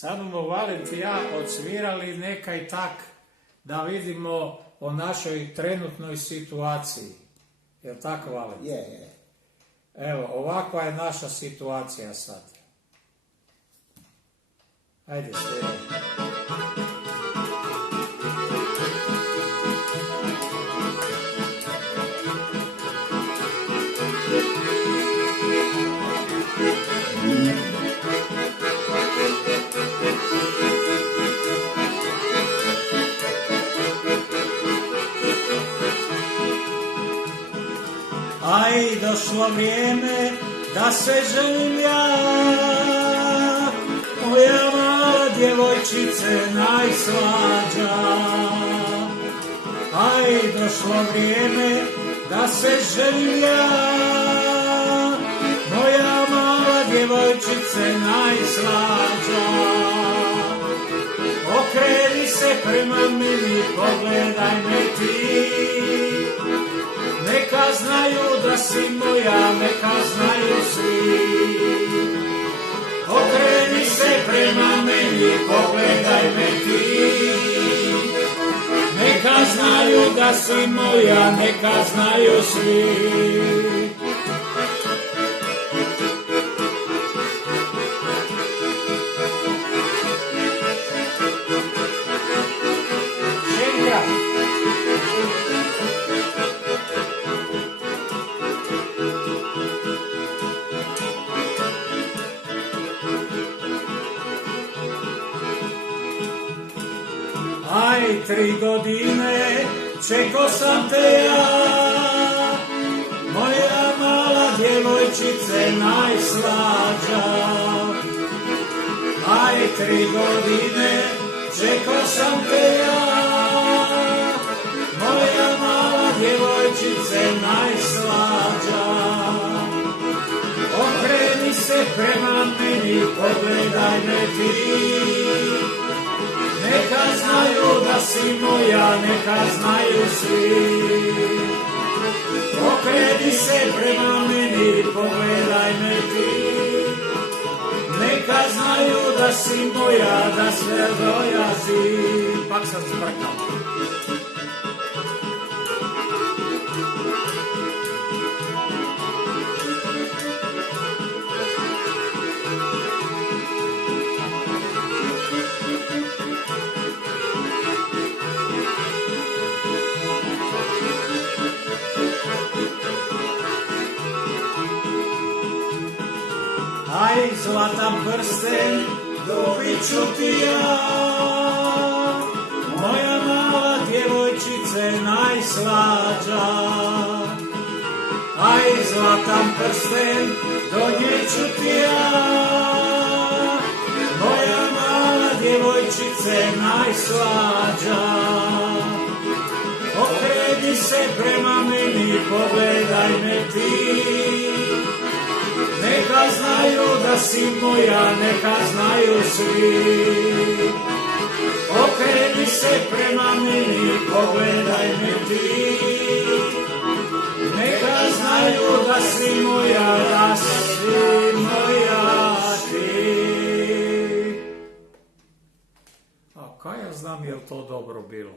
Sad bomo Valent i ja odsvirali nekaj tak da vidimo o našoj trenutnoj situaciji. Jel tako, Valent? Je. Evo, ovakva je naša situacija sad. Ajde, sviraj. Aj, došlo vrijeme da se ženim ja, moja mala djevojčice najslađa. Aj, došlo vrijeme da se ženim ja, moja mala djevojčice najslađa. Okreni se prema meni, pogledaj me ti, neka znaju da si moja, neka znaju svi. Okreni se prema meni, pogledaj me ti, neka znaju da si moja, neka znaju svi. Aj, 3 godine čekao sam te ja, moja mala djevojčice najslađa. Aj, 3 godine čekao sam te ja, moja mala djevojčice najslađa. Okreni se prema meni, pogledaj me ti, neka znaju da si moja, neka znaju svi. Okreni se prema meni, pogledaj me ti, neka znaju da si moja, da sve dolazi. Pak sam sprkao. Aj, zlatan prsten, dobit ću ti ja, moja mala djevojčice najslađa. Aj, zlatan prsten, donijet ću ti ja, moja mala djevojčice najslađa. Okreni se prema meni, pogledaj me ti, neka znaju da si moja, neka znaju svi. Okreni se prema meni, pogledaj me ti, neka znaju da si moja, da si moja ti. A kaj ja znam, je li to dobro bilo?